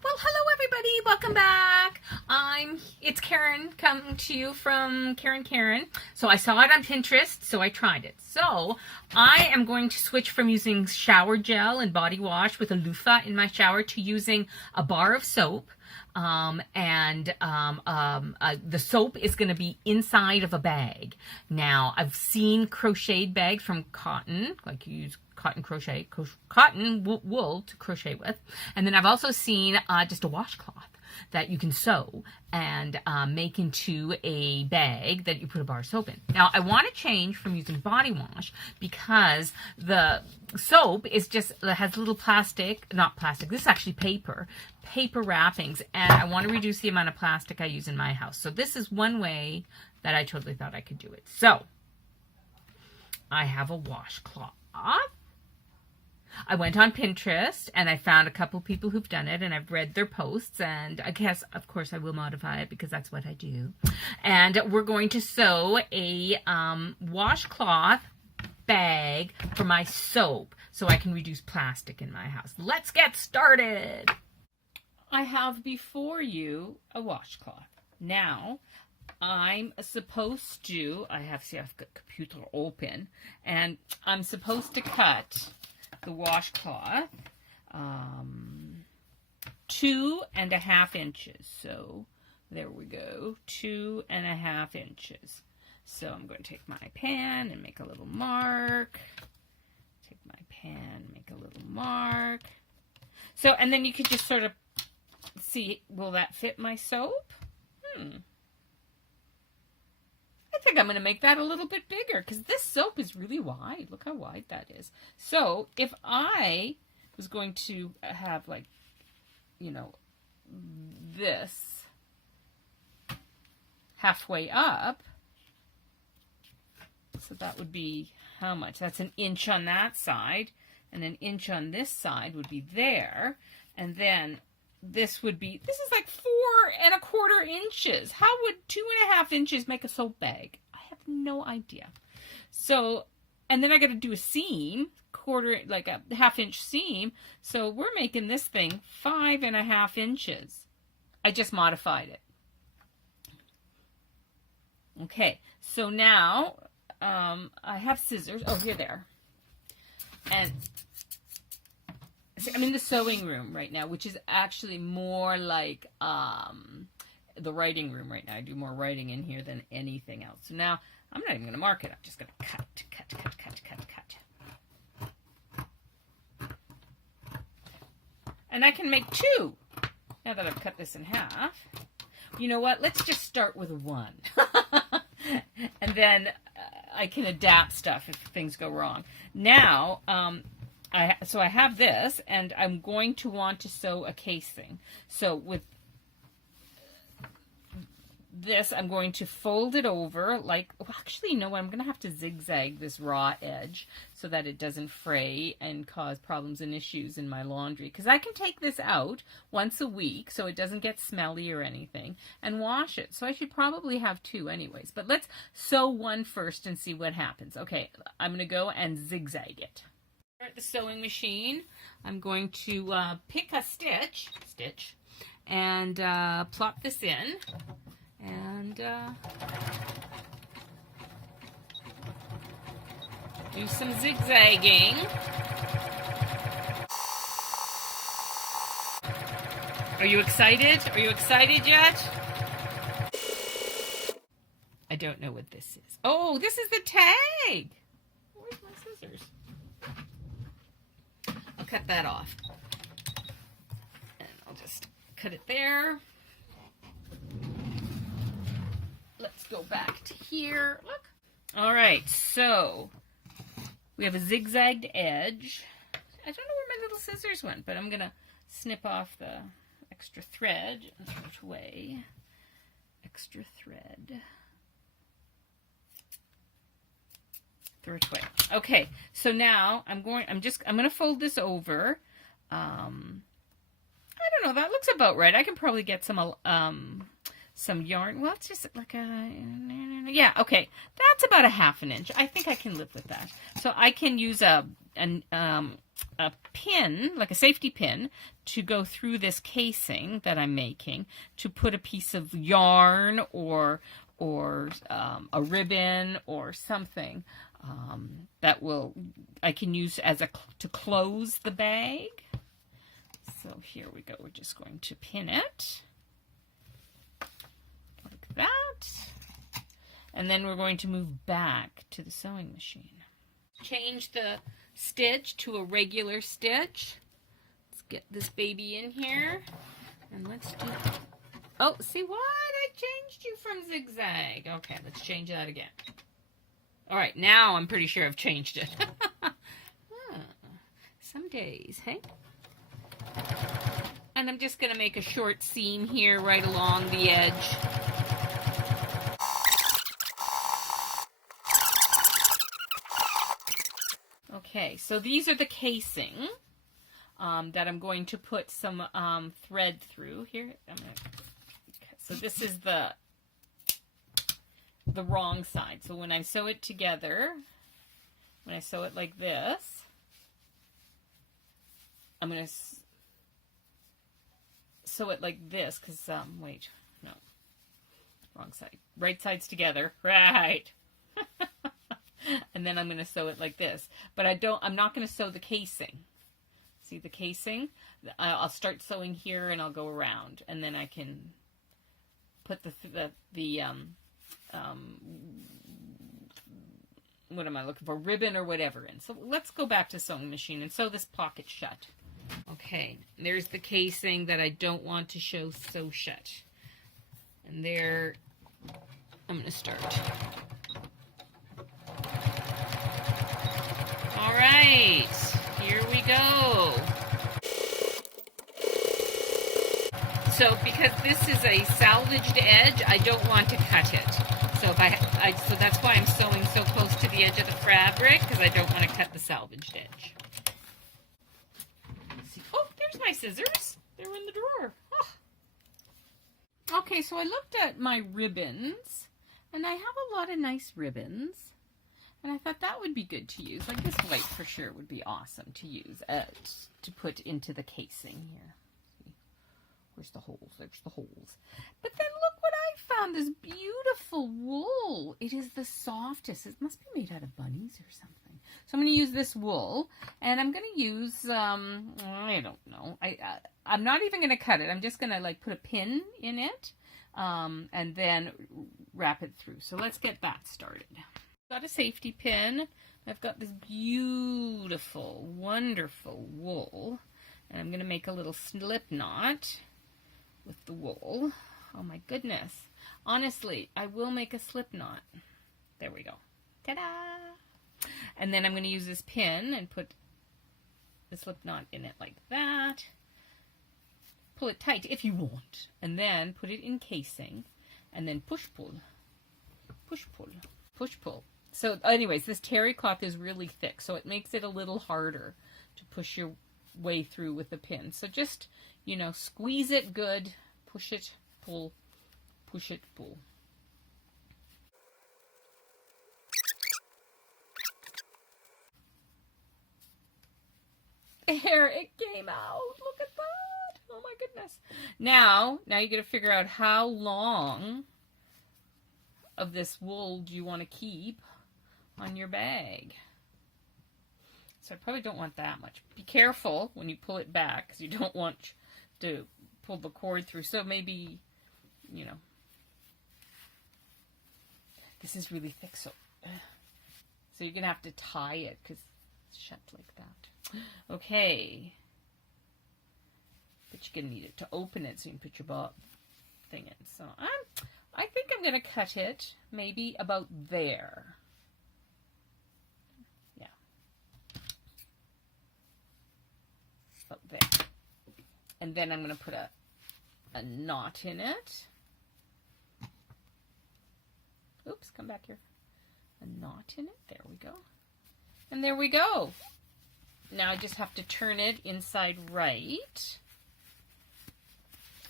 Well, hello everybody. Welcome back. It's Karen coming to you from Karen. So I saw it on Pinterest, so I tried it. So I am going to switch from using shower gel and body wash with a loofah in my shower to using a bar of soap. The soap is going to be inside of a bag. Now, I've seen crocheted bags from cotton, like you use cotton wool to crochet with. And then I've also seen just a washcloth that you can sew and make into a bag that you put a bar of soap in. Now, I want to change from using body wash because the soap has little not plastic, this is actually paper wrappings, and I want to reduce the amount of plastic I use in my house. So this is one way that I totally thought I could do it. So I have a washcloth. I went on Pinterest and I found a couple people who've done it, and I've read their posts, and I guess, of course, I will modify it because that's what I do. And we're going to sew a washcloth bag for my soap so I can reduce plastic in my house. Let's get started. I have before you a washcloth. Now, I've got computer open, and I'm supposed to cut the washcloth 2.5 inches. So there we go, 2.5 inches. So I'm going to take my pen and make a little mark. So, and then you could just sort of see, will that fit my soap? I think I'm going to make that a little bit bigger because this soap is really wide. Look how wide that is. So if I was going to have, like, this halfway up, so that would be how much? That's 1 inch on that side, and 1 inch on this side would be there, and then this is like 4.25 inches. How would 2.5 inches make a soap bag? I have no idea. So, and then I got to do a seam, like a 1/2 inch seam. So we're making this thing 5.5 inches. I just modified it. Okay, so now I have scissors. Oh, here they are. And I'm in the sewing room right now, which is actually more like the writing room right now. I do more writing in here than anything else. So now I'm not even going to mark it. I'm just going to cut. And I can make 2 now that I've cut this in half. You know what? Let's just start with 1. And then I can adapt stuff if things go wrong. Now, I have this, and I'm going to want to sew a casing. So with this, I'm going to fold it over actually, no, I'm going to have to zigzag this raw edge so that it doesn't fray and cause problems and issues in my laundry. Because I can take this out once a week so it doesn't get smelly or anything and wash it. So I should probably have 2 anyways. But let's sew 1 first and see what happens. Okay, I'm going to go and zigzag it. At the sewing machine, I'm going to pick a stitch and plop this in, and do some zigzagging. Are you excited? Are you excited yet? I don't know what this is. Oh, this is the tag. Where's my scissors? Cut that off, and I'll just cut it there. Let's go back to here. Look. All right, so we have a zigzagged edge. I don't know where my little scissors went, but I'm gonna snip off the extra thread and throw it away. Extra thread. Throw it away. Okay, so now I'm going to fold this over. I don't know, that looks about right. I can probably get some some yarn. Well, it's just like yeah, okay. That's about a 1/2 inch. I think I can live with that. So I can use a pin, like a safety pin, to go through this casing that I'm making to put a piece of yarn or a ribbon or something that I can use as to close the bag. So here we go. We're just going to pin it like that. And then we're going to move back to the sewing machine. Change the stitch to a regular stitch. Let's get this baby in here. And let's do... Oh, see what? I changed you from zigzag. Okay, let's change that again. All right, now I'm pretty sure I've changed it. Some days, hey? And I'm just going to make a short seam here right along the edge. Okay, so these are the casing that I'm going to put some thread through here. So this is the wrong side. So when I sew it together, when I sew it like this, I'm going to sew it like this because, wait, no, wrong side. Right sides together, right. And then I'm going to sew it like this. But I'm not going to sew the casing. See the casing? I'll start sewing here and I'll go around. And then I can put what am I looking for? Ribbon or whatever in. So let's go back to sewing machine and sew this pocket shut. Okay, there's the casing that I don't want to sew shut. And there, I'm going to start. All right, here we go. So because this is a salvaged edge, I don't want to cut it. So so that's why I'm sewing so close to the edge of the fabric, because I don't want to cut the salvaged edge. See, oh, there's my scissors. They're in the drawer. Oh. Okay, so I looked at my ribbons, and I have a lot of nice ribbons. And I thought that would be good to use. Like this white for sure would be awesome to use to put into the casing here. See, where's the holes? There's the holes. But then look what I found, this beautiful wool. It is the softest. It must be made out of bunnies or something. So I'm going to use this wool, and I'm going to use, I don't know. I'm not even going to cut it. I'm just going to like put a pin in it and then wrap it through. So let's get that started. Got a safety pin. I've got this beautiful, wonderful wool, and I'm going to make a little slip knot with the wool. Oh my goodness. Honestly, I will make a slip knot. There we go. Ta-da! And then I'm going to use this pin and put the slip knot in it like that. Pull it tight if you want, and then put it in casing, and then push pull, push pull, push pull. So anyways, this terry cloth is really thick, so it makes it a little harder to push your way through with the pin. So just, you know, squeeze it good, push it, pull, push it, pull. There it came out. Look at that. Oh my goodness. Now you got to figure out how long of this wool do you want to keep on your bag. So I probably don't want that much. Be careful when you pull it back, because you don't want to pull the cord through. So maybe, you know, this is really thick, so you're gonna have to tie it because it's shut like that. Okay, but you're gonna need it to open it so you can put your thing in. So I think I'm gonna cut it maybe about there. There. And then I'm going to put a knot in it. Oops, come back here. A knot in it. There we go. And there we go. Now I just have to turn it inside right.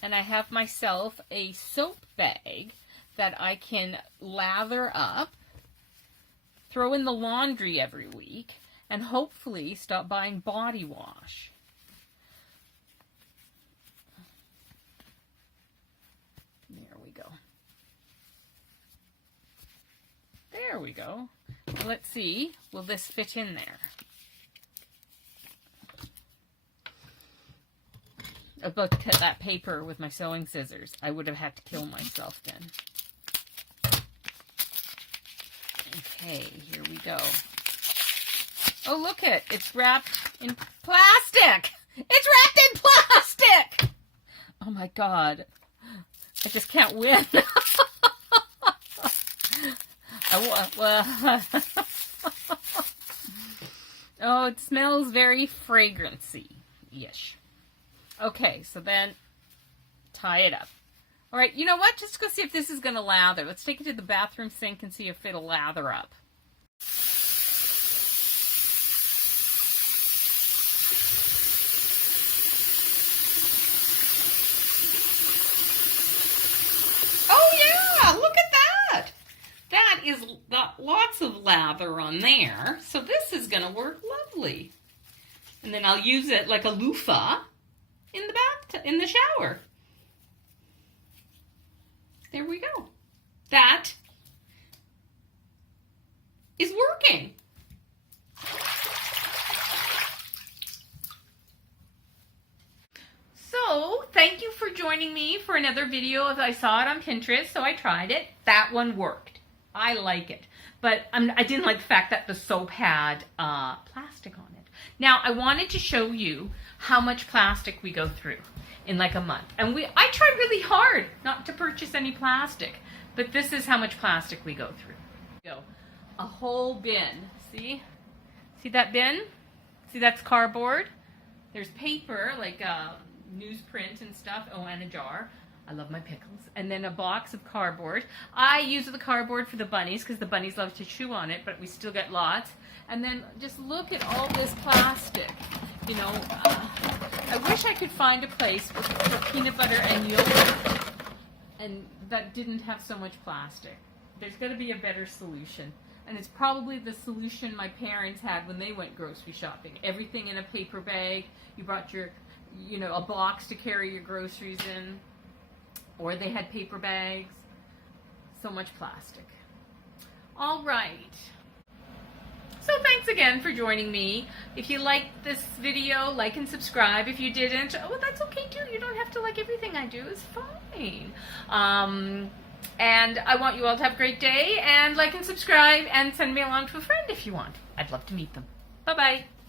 and I have myself a soap bag that I can lather up, throw in the laundry every week, and hopefully stop buying body wash. There we go. There we go. Now let's see, will this fit in there? I'm about to cut that paper with my sewing scissors. I would have had to kill myself then. Okay, here we go. Oh, look it. It's wrapped in plastic. It's wrapped in plastic. Oh my God. I just can't win. Oh, it smells very fragrancy-ish. Okay, so then tie it up. All right, you know what? Just go see if this is going to lather. Let's take it to the bathroom sink and see if it'll lather up. Oh yeah, look at that. That is got lots of lather on there. So this is going to work lovely. And then I'll use it like a loofah in the shower. There we go. That is working. So, thank you for joining me for another video of I saw it on Pinterest, so I tried it. That one worked. I like it. But I didn't like the fact that the soap had plastic on it. Now, I wanted to show you how much plastic we go through in like a month. And I tried really hard not to purchase any plastic, but this is how much plastic we go through. A whole bin. See that bin? See, that's cardboard. There's paper, like newsprint and stuff. Oh, and a jar. I love my pickles. And then a box of cardboard. I use the cardboard for the bunnies because the bunnies love to chew on it, but we still get lots. And then just look at all this plastic. You know, I wish I could find a place for peanut butter and yogurt and that didn't have so much plastic. There's got to be a better solution. And it's probably the solution my parents had when they went grocery shopping. Everything in a paper bag. You brought your, a box to carry your groceries in. Or they had paper bags. So much plastic. All right. So thanks again for joining me. If you liked this video, like and subscribe. If you didn't, oh, that's okay too. You don't have to like everything I do. It's fine. And I want you all to have a great day, and like and subscribe and send me along to a friend if you want. I'd love to meet them. Bye-bye.